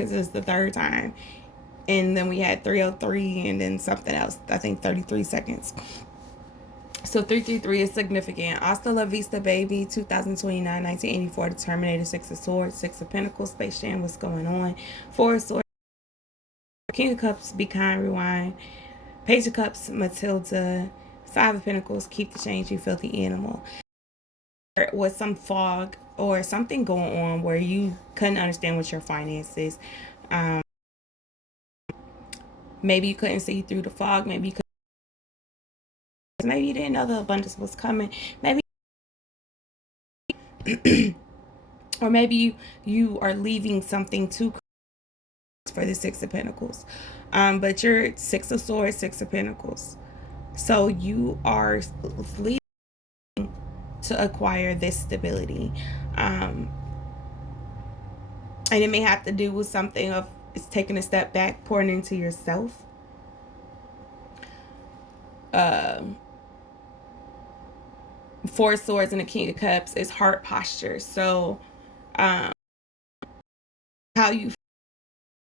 because it's the third time. And then we had 303 and then something else. I think 33 seconds. So 333 is significant. Hasta la vista, baby. 2029, 1984. The Terminator. Six of Swords. Six of Pentacles. Space Jam. What's going on? Four of Swords. King of Cups. Be kind. Rewind. Page of Cups. Matilda. Five of Pentacles. Keep the change, you filthy animal. There was some fog or something going on where you couldn't understand what your finances. Maybe you couldn't see through the fog. Maybe you didn't know the abundance was coming. Maybe or maybe you are leaving something too for the Six of Pentacles. But you're Six of Swords, Six of Pentacles. So you are leaving to acquire this stability. And it may have to do with something of it's taking a step back, pouring into yourself. Four of Swords and the King of Cups is heart posture. So how you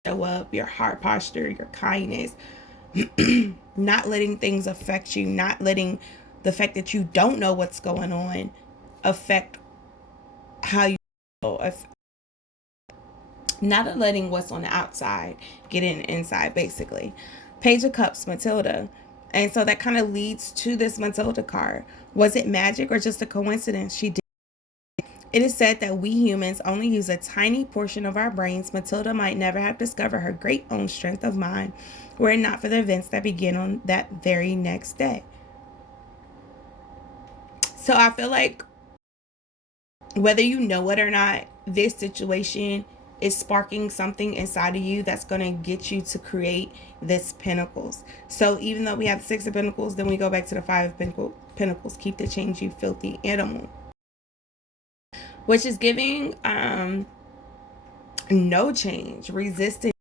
show up, your heart posture, your kindness, not letting things affect you, not letting the fact that you don't know what's going on affect how you feel. Not letting what's on the outside get in the inside, basically. Page of Cups, Matilda. And so that kind of leads to this Matilda card. Was it magic or just a coincidence? She did. It is said that we humans only use a tiny portion of our brains. Matilda might never have discovered her great own strength of mind were it not for the events that begin on that very next day. So I feel like whether you know it or not, this situation is sparking something inside of you that's going to get you to create this Pentacles. So even though we have the Six of Pentacles, then we go back to the Five of Pentacles. Keep the change, you filthy animal. Which is giving no change, resistance.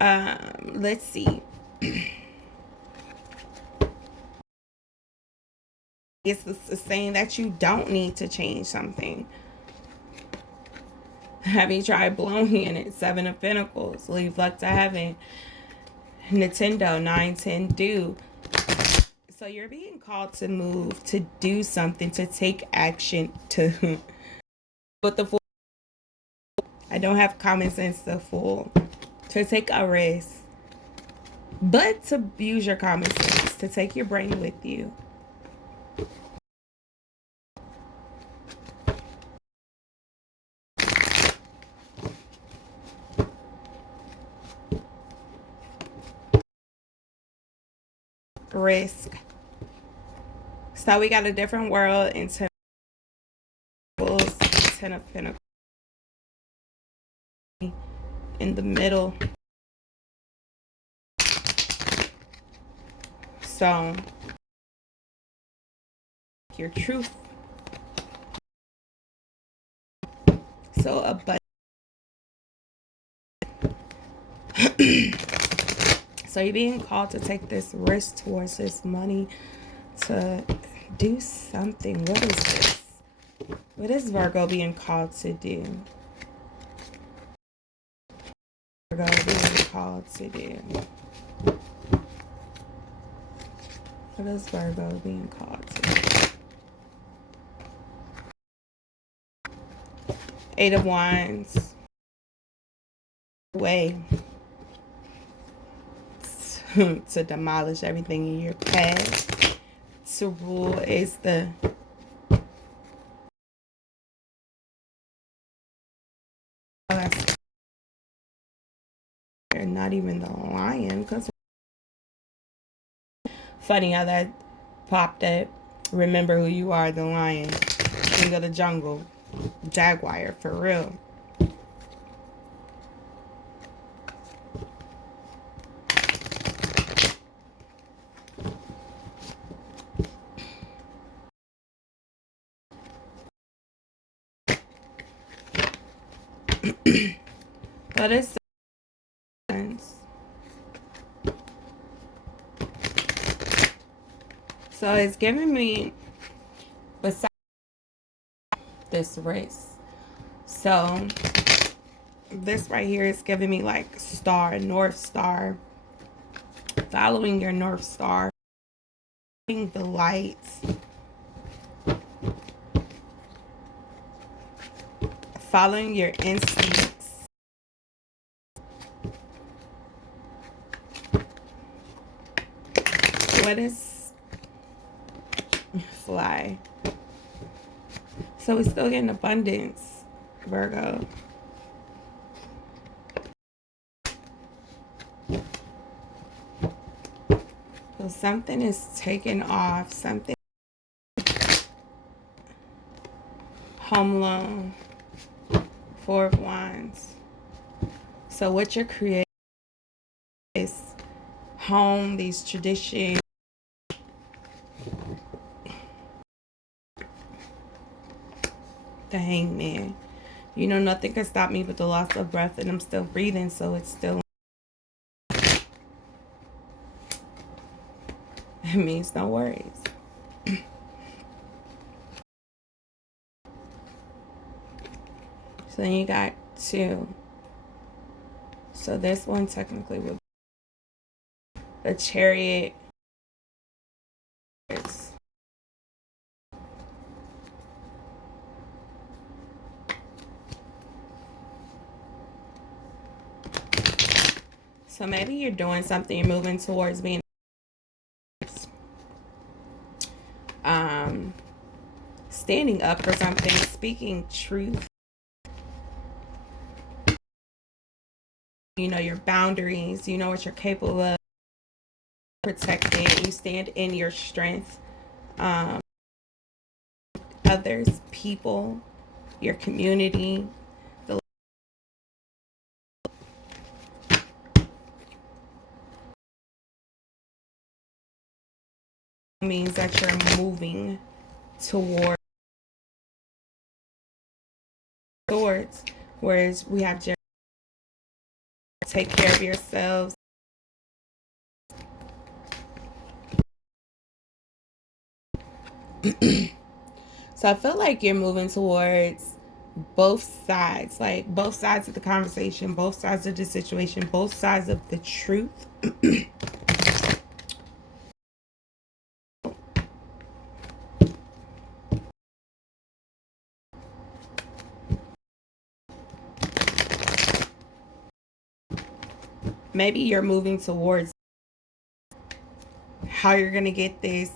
Let's see. It's saying that you don't need to change something. Have you tried blowing in it? Seven of Pentacles. Leave luck to heaven. Nintendo 910 do. So you're being called to move, to do something, to take action, to but the Fool. I don't have common sense, the Fool. To take a risk. But to use your common sense, to take your brain with you. Risk. So we got a different world in Ten of Pentacles, Ten of Pentacles in the middle. So your truth. So abundant. So you're being called to take this risk towards this money, to do something. What is this? What is Virgo being called to do? Virgo being called to do. What is Virgo being called to do? Eight of Wands. Way to demolish everything in your past. To rule is the not even the Lion, because funny how that popped up. Remember who you are, the Lion, King of the Jungle, Jaguar, for real. What is this? So it's giving me besides this race. So This right here is giving me like star, North Star. Following your North Star. Following the lights. Following your instincts. What is fly? So we still getting abundance, Virgo. So something is taken off. Something. Home loan. Four of Wands. So what you're creating is home, these traditions. The Hangman. You know, nothing can stop me but the loss of breath, and I'm still breathing, so it's still. It means no worries. So then you got 2. So this one technically would be the Chariot. So maybe you're doing something, you're moving towards being standing up for something, speaking truth. You know your boundaries, you know what you're capable of, protecting, you stand in your strength. Others, people, your community. Means that you're moving towards swords, whereas we have Jeremy. Take care of yourselves. So I feel like you're moving towards both sides, like both sides of the conversation, both sides of the situation, both sides of the truth. Maybe you're moving towards how you're going to get this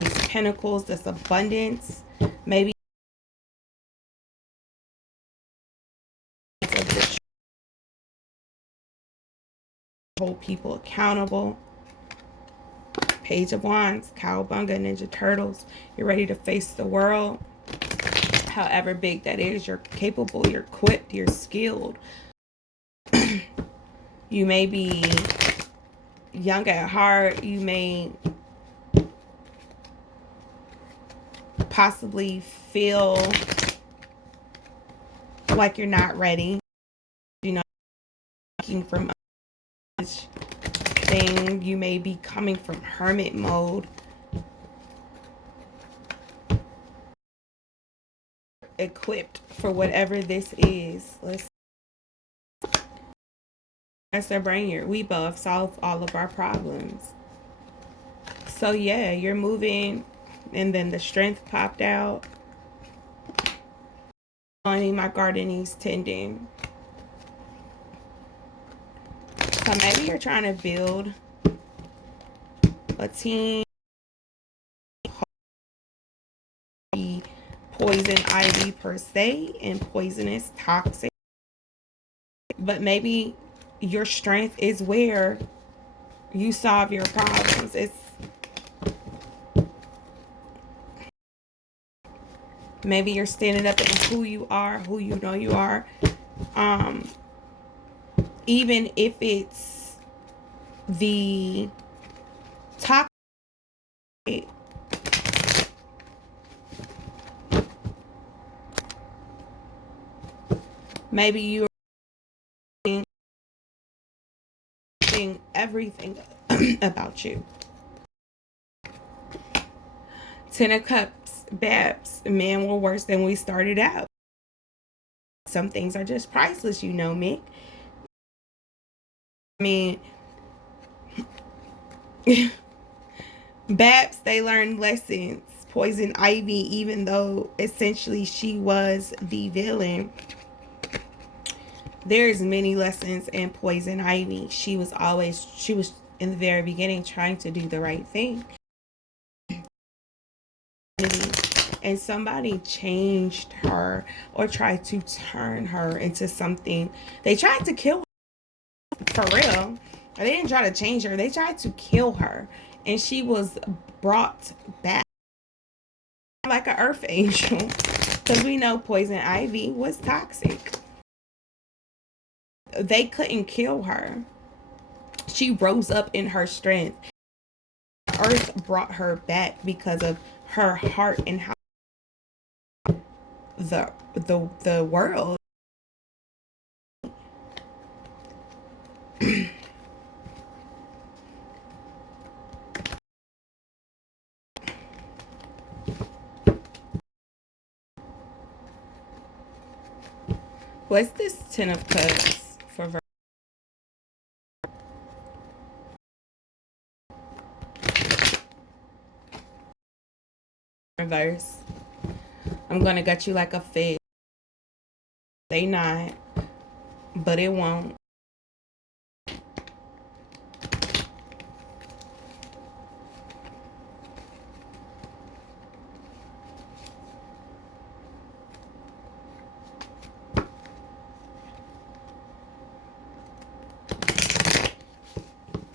these pentacles, this abundance. Maybe hold people accountable. Page of Wands, Cowabunga, Ninja Turtles. You're ready to face the world. However big that is, you're capable, you're equipped, you're skilled. You may be young at heart. You may possibly feel like you're not ready. You know, looking from much thing. You may be coming from hermit mode. Equipped for whatever this is. That's our brain here. We both solve all of our problems. So yeah, you're moving, and then the strength popped out. Finding my garden needs tending. So maybe you're trying to build a team. Poison ivy per se, and poisonous, toxic. But maybe your strength is where you solve your problems. It's maybe you're standing up in who you are, who you know you are. Even if it's the toxic, maybe you're doing everything about you. 10 of Cups, Babs, man, we're worse than we started out. some things are just priceless, you know, Mick. I mean, Babs, they learned lessons. Poison Ivy, even though essentially she was the villain, there's many lessons in Poison Ivy. She was in the very beginning trying to do the right thing. And somebody changed her or tried to turn her into something. They tried to kill her, for real. They didn't try to change her. They tried to kill her. And she was brought back like an earth angel. Because we know Poison Ivy was toxic. They couldn't kill her. She rose up in her strength. Earth brought her back because of her heart and how the world. What's this Ten of Cups for Virgo? Reverse. I'm gonna gut you like a fish. They not, but it won't.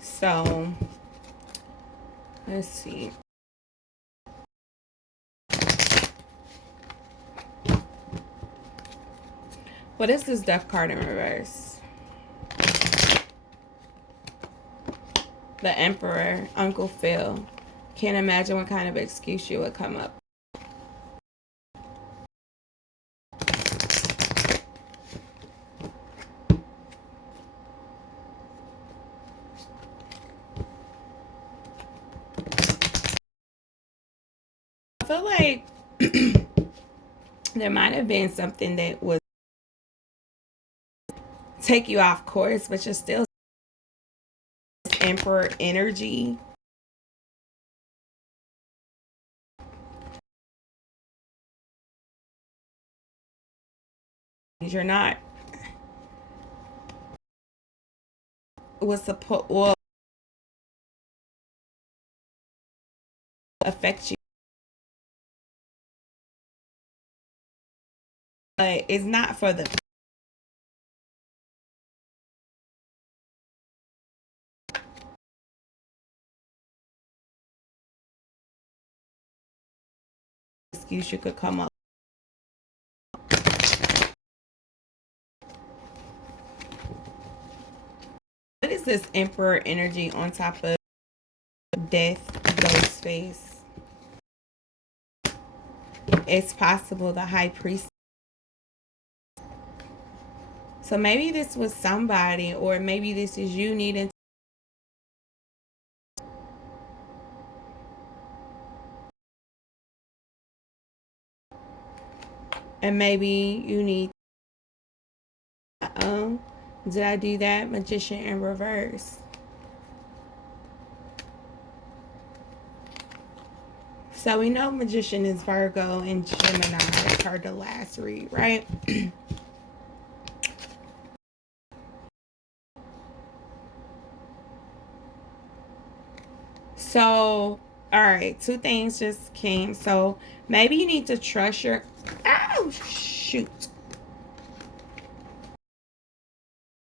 So let's see. What is this Death card in reverse? The Emperor, Uncle Phil. Can't imagine what kind of excuse you would come up. I feel like there might have been something that would take you off course, but you're still Emperor energy. You're not was supposed will affect you, but it's not for the excuse you could come up. What is this Emperor energy on top of Death, ghost face? It's possible the High Priest. So maybe this was somebody, or maybe this is you needing. And maybe you need. Did I do that? Magician in reverse. So we know Magician is Virgo and Gemini. I heard the last read, right? So, all right, two things just came. So maybe you need to trust your. Oh shoot!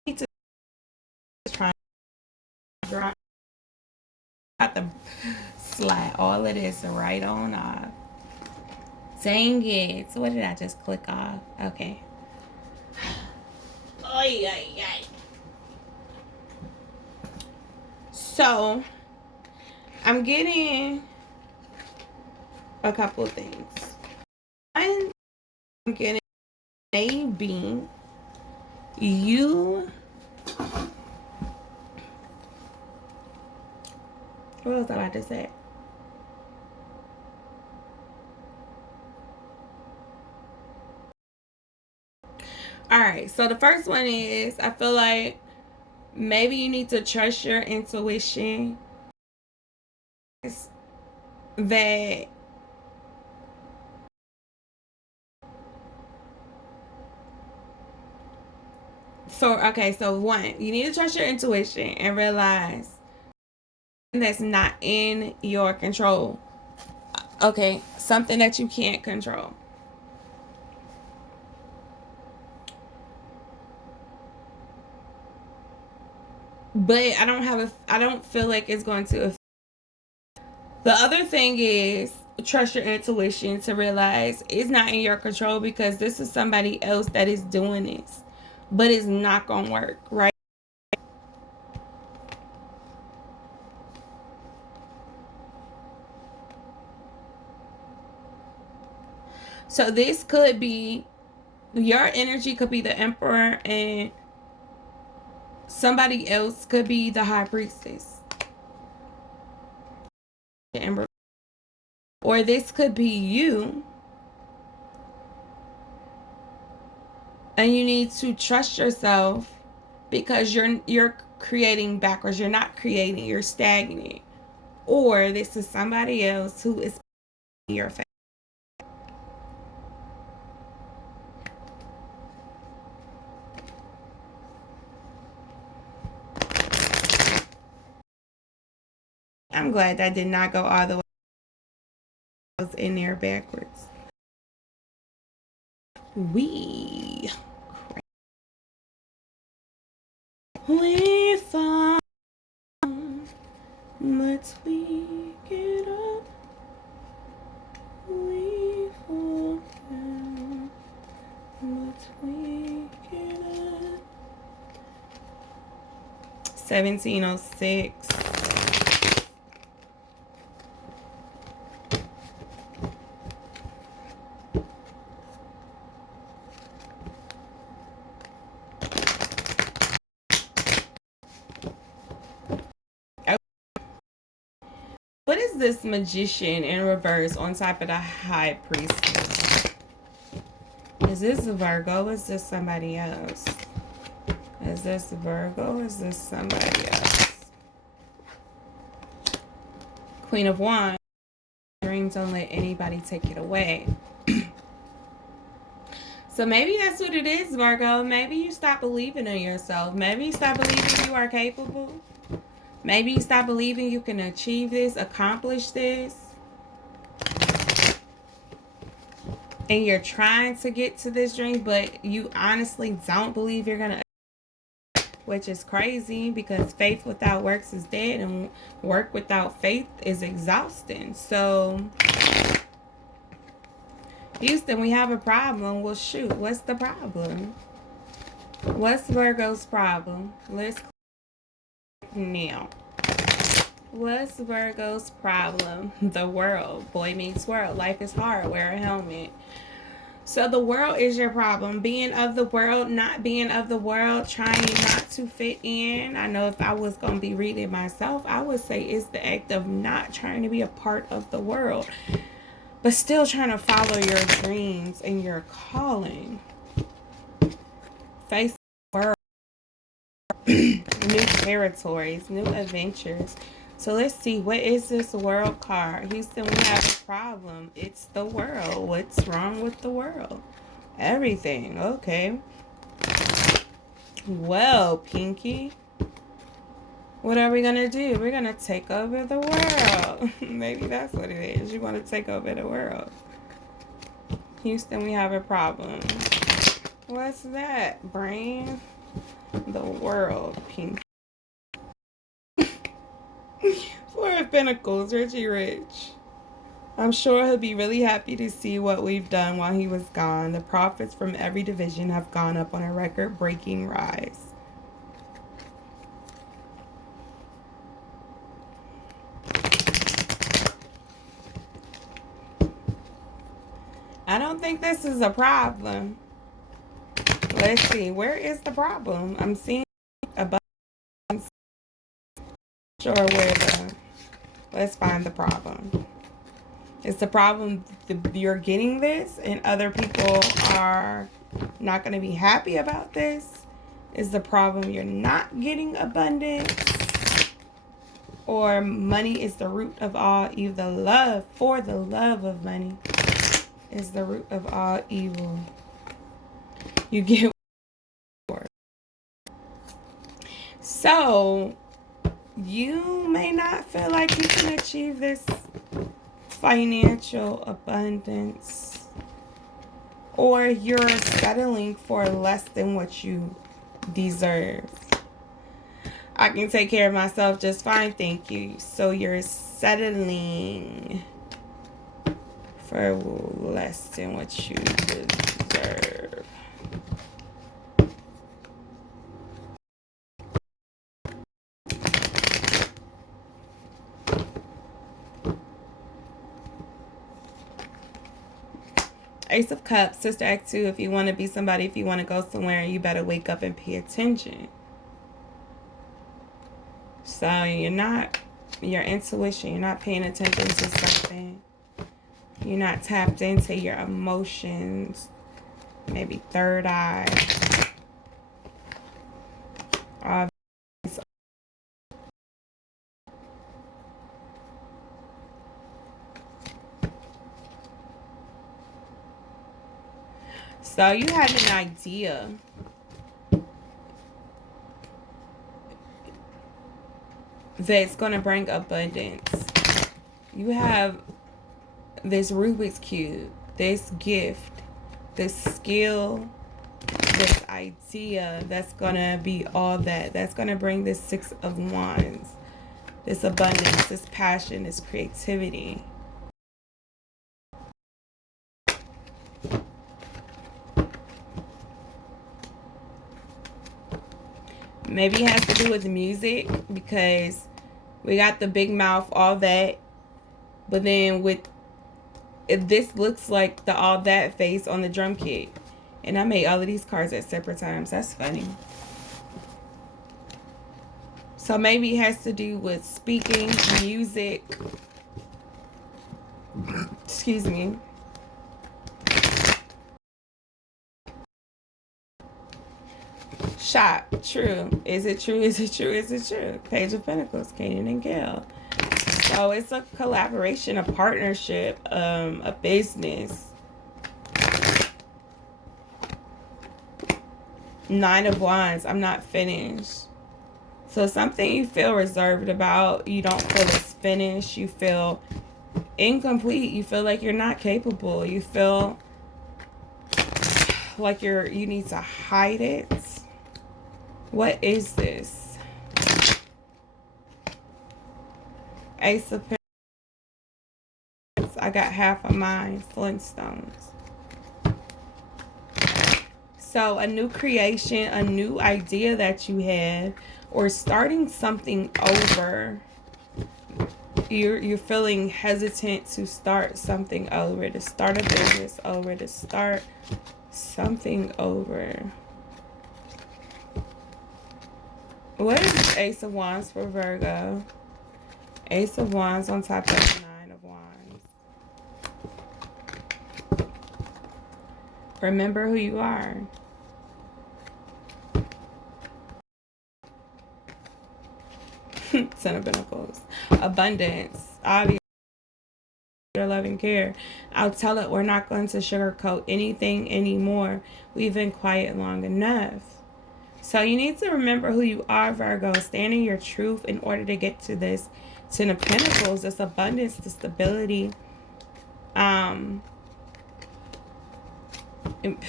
You need to try to got the slide all of this right on off. Dang it! So what did I just click off? Okay. Ay, ay, ay. So I'm getting a couple of things. I'm getting maybe you. What was I about to say? All right. So the first one is, I feel like maybe you need to trust your intuition. That so one, you need to trust your intuition and realize that's not in your control. Okay, something that you can't control. But I don't feel like it's going to affect. The other thing is trust your intuition to realize it's not in your control because this is somebody else that is doing this. But it's not going to work, right? So this could be, your energy could be the emperor and somebody else could be the high priestess. Or this could be you. And you need to trust yourself because you're creating backwards. You're not creating, you're stagnant. Or this is somebody else who is in your face. I'm glad that did not go all the way. I was in there backwards. We fall, but we get up. We fall down, but we get up. 1706. What is this magician in reverse on top of the high priestess? Is this Virgo? Is this somebody else? Is this Virgo? Is this somebody else? Queen of Wands. Dreams, don't let anybody take it away. So maybe that's what it is, Virgo. Maybe you stop believing in yourself. Maybe you stop believing you are capable. Maybe you stop believing you can achieve this, accomplish this. And you're trying to get to this dream, but you honestly don't believe you're going to, which is crazy because faith without works is dead and work without faith is exhausting. So, Houston, we have a problem. Well, shoot, what's the problem? What's Virgo's problem? Let's now. What's Virgo's problem? The world. Boy meets world. Life is hard. Wear a helmet. So the world is your problem. Being of the world, not being of the world, trying not to fit in. I know if I was going to be reading myself, I would say it's the act of not trying to be a part of the world, but still trying to follow your dreams and your calling. Face the world. New territories, new adventures. So let's see, what is this world card? Houston, we have a problem. It's the world. What's wrong with the world? Everything. Okay. Well, Pinky, what are we going to do? We're going to take over the world. Maybe that's what it is. You want to take over the world. Houston, we have a problem. What's that, brain? The world, Pinky. Four of Pentacles, Richie Rich. I'm sure he'll be really happy to see what we've done while he was gone. The profits from every division have gone up on a record-breaking rise. I don't think this is a problem. Let's see, where is the problem? I'm seeing above. Sure where the... Let's find the problem. Is the problem you're getting this and other people are Not going to be happy about this. Is the problem you're not getting abundance? Or money is the root of all evil. Love, for the love of money is the root of all evil. You get more. So, you may not feel like you can achieve this financial abundance, or you're settling for less than what you deserve. I can take care of myself just fine, thank you. So you're settling for less than what you deserve. Ace of Cups, Sister Act 2, if you want to be somebody, if you want to go somewhere, you better wake up and pay attention. So you're not, your intuition, you're not paying attention to something. You're not tapped into your emotions. Maybe third eye. So you had an idea that's going to bring abundance. You have this Rubik's Cube, this gift, this skill, this idea that's going to be all that. That's going to bring this Six of Wands, this abundance, this passion, this creativity. Maybe it has to do with music, because we got the big mouth, all that. But then with this looks like the all that face on the drum kit. And I made all of these cards at separate times. That's funny. So maybe it has to do with speaking, music. Excuse me. Shot. True. Is it true? Is it true? Is it true? Page of Pentacles, Canaan and Gale. So it's a collaboration, a partnership, a business. Nine of Wands. I'm not finished. So something you feel reserved about. You don't feel it's finished. You feel incomplete. You feel like you're not capable. You feel like you need to hide it. What is this? Ace of Pentacles. I got half of mine. Flintstones. So a new creation, a new idea that you had, or starting something over. You're feeling hesitant to start something over, to start a business over, to start something over. What is Ace of Wands for Virgo? Ace of Wands on top of Nine of Wands. Remember who you are. Ten of Pentacles. Abundance. Obviously, your love and care. I'll tell it, we're not going to sugarcoat anything anymore. We've been quiet long enough. So you need to remember who you are, Virgo. Stand in your truth in order to get to this Ten of Pentacles, this abundance, this stability.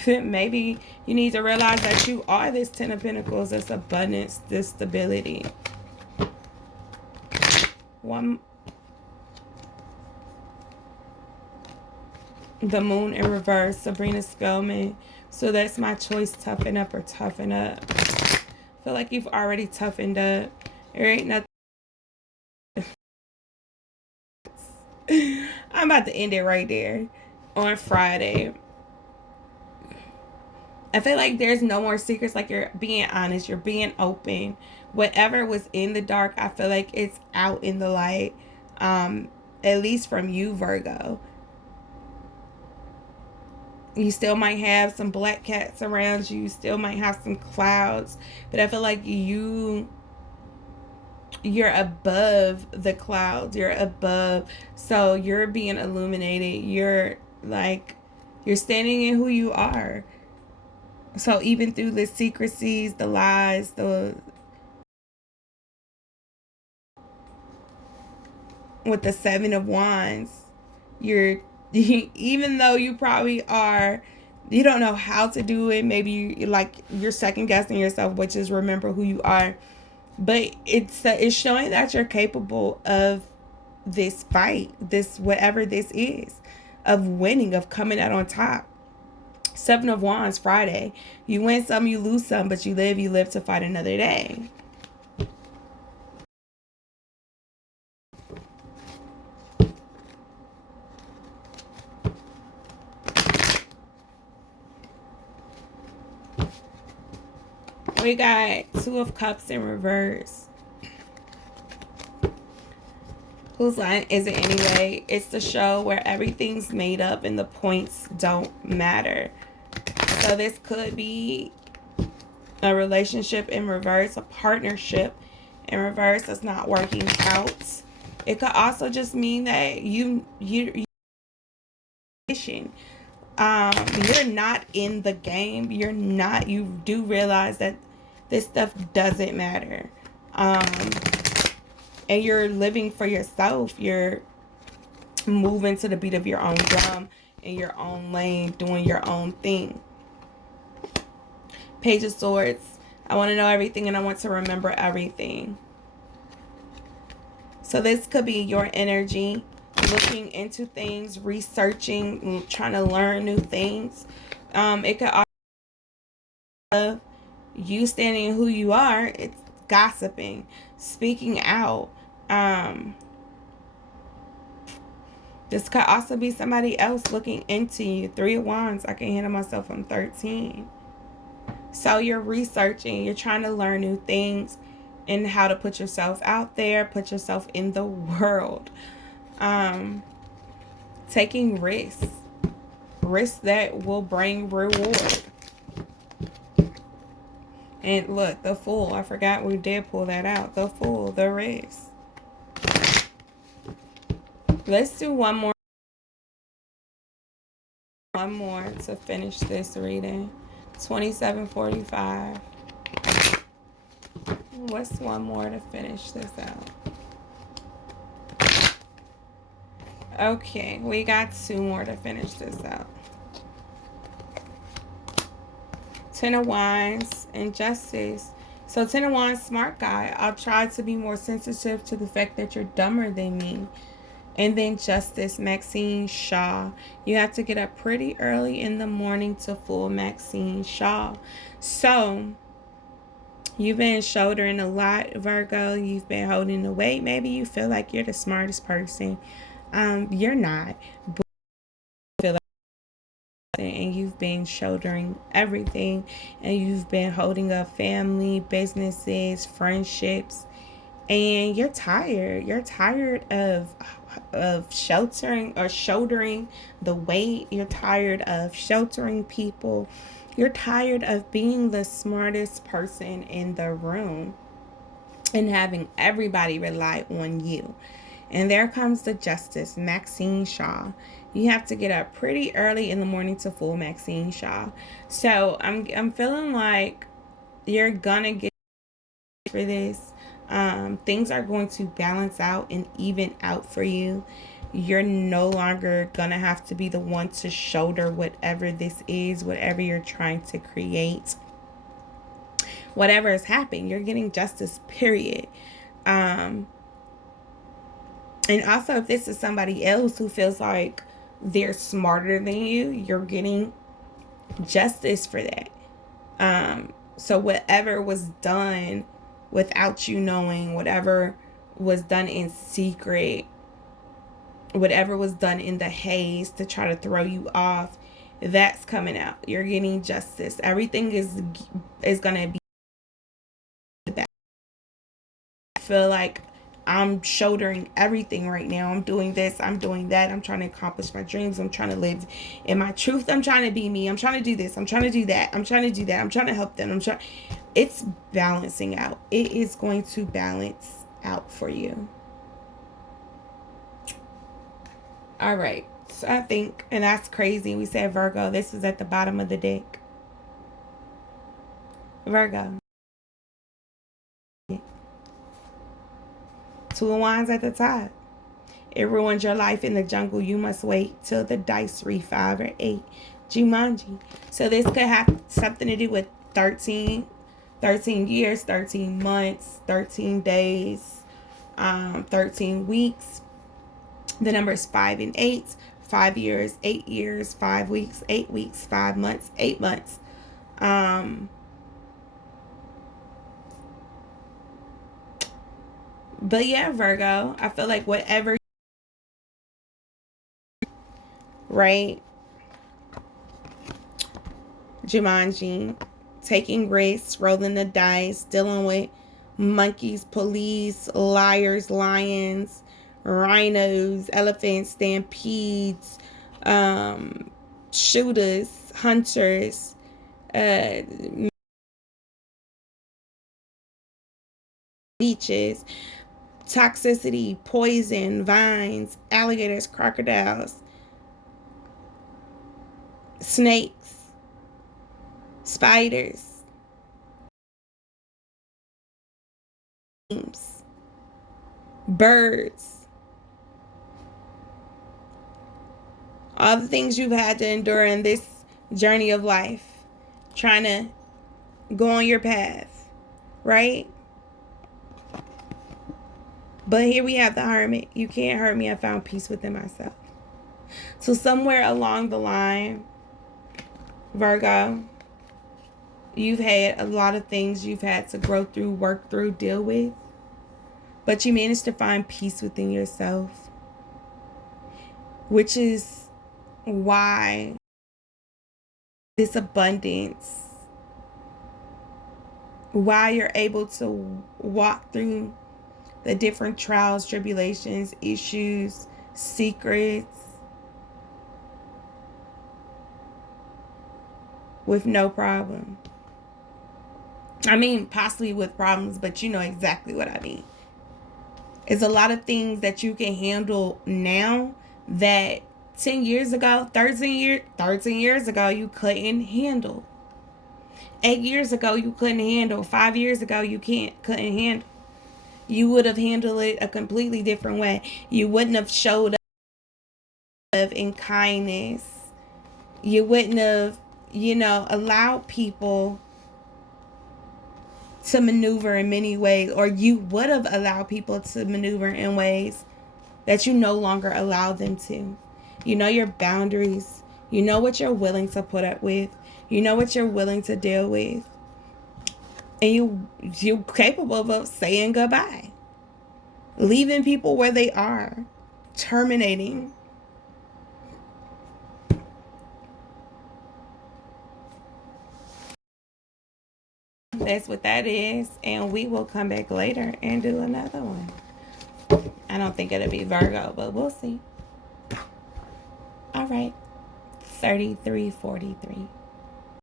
Maybe you need to realize that you are this Ten of Pentacles, this abundance, this stability. The Moon in reverse, Sabrina Spellman. So that's my choice, toughen up or toughen up. I feel like you've already toughened up. There ain't nothing. I'm about to end it right there on Friday. I feel like there's no more secrets. Like, you're being honest, you're being open. Whatever was in the dark, I feel like it's out in the light. At least from you, Virgo. You still might have some black cats around you. You still might have some clouds. But I feel like you're above the clouds. You're above. So you're being illuminated. You're standing in who you are. So even through the secrecies, the lies, with the Seven of Wands, you're even though you probably are, you don't know how to do it. Maybe you're second guessing yourself, which is remember who you are. But it's showing that you're capable of this fight, this whatever this is, of winning, of coming out on top. Seven of Wands, Friday. You win some, you lose some, but you live to fight another day. We got Two of Cups in reverse. Whose line is it anyway? It's the show where everything's made up and the points don't matter. So this could be a relationship in reverse, a partnership in reverse that's not working out. It could also just mean that you're not in the game. You do realize that this stuff doesn't matter. And you're living for yourself. You're moving to the beat of your own drum in your own lane, doing your own thing. Page of Swords. I want to know everything and I want to remember everything. So this could be your energy, looking into things, researching, trying to learn new things. It could also be you standing who you are. It's gossiping, speaking out. This could also be somebody else looking into you. Three of Wands. I can handle myself on 13. So you're researching. You're trying to learn new things and how to put yourself out there, put yourself in the world. Taking risks. Risks that will bring reward. And look, the Fool. I forgot we did pull that out. The Fool, the risk. Let's do one more to finish this reading. 2745. What's one more to finish this out? Okay, we got two more to finish this out. Ten of Wands and Justice. So Ten of Wands, smart guy. I'll try to be more sensitive to the fact that you're dumber than me. And then Justice, Maxine Shaw. You have to get up pretty early in the morning to fool Maxine Shaw. So you've been shouldering a lot, Virgo. You've been holding the weight. Maybe you feel like you're the smartest person. You're not. But you feel like, and you've been shouldering everything. And you've been holding up family, businesses, friendships. And you're tired. You're tired of shouldering the weight. You're tired of sheltering people. You're tired of being the smartest person in the room and having everybody rely on you. And there comes the Justice, Maxine Shaw. You have to get up pretty early in the morning to fool Maxine Shaw. So I'm feeling like you're gonna get for this. Things are going to balance out and even out for you. You're no longer gonna have to be the one to shoulder whatever this is, whatever you're trying to create, whatever is happening. You're getting justice, period. And also, if this is somebody else who feels like they're smarter than you, you're getting justice for that. So whatever was done without you knowing, whatever was done in secret, whatever was done in the haze to try to throw you off, that's coming out. You're getting justice. Everything is gonna be back. I feel like I'm shouldering everything right now. I'm doing this. I'm doing that. I'm trying to accomplish my dreams. I'm trying to live in my truth. I'm trying to be me. I'm trying to do this. I'm trying to do that. I'm trying to do that. I'm trying to help them. It's balancing out. It is going to balance out for you. All right. So I think, and that's crazy. We said Virgo. This is at the bottom of the deck. Virgo. Two of Wands at the top. It ruins your life in the jungle. You must wait till the dice read 5 or 8. Jumanji. So this could have something to do with 13 years, 13 months, 13 days, 13 weeks. The numbers 5 and 8. 5 years, 8 years, 5 weeks, 8 weeks, 5 months, 8 months. But yeah, Virgo, I feel like whatever, right? Jumanji, taking risks, rolling the dice, dealing with monkeys, police, liars, lions, rhinos, elephants, stampedes, shooters, hunters, beaches, toxicity, poison, vines, alligators, crocodiles, snakes, spiders, birds, all the things you've had to endure in this journey of life, trying to go on your path, right? But here we have the Hermit. You can't hurt me. I found peace within myself. So somewhere along the line, Virgo, you've had a lot of things you've had to grow through, work through, deal with. But you managed to find peace within yourself, which is why this abundance, why you're able to walk through the different trials, tribulations, issues, secrets with no problem. I mean, possibly with problems, but you know exactly what I mean. It's a lot of things that you can handle now that 10 years ago, 13 years ago, you couldn't handle. 8 years ago, you couldn't handle. 5 years ago, you couldn't handle. You would have handled it a completely different way. You wouldn't have showed up in kindness. You wouldn't have, allowed people to maneuver in many ways, or you would have allowed people to maneuver in ways that you no longer allow them to. You know your boundaries. You know what you're willing to put up with. You know what you're willing to deal with. And you're capable of saying goodbye. Leaving people where they are. Terminating. That's what that is. And we will come back later and do another one. I don't think it'll be Virgo, but we'll see. All right. 3343.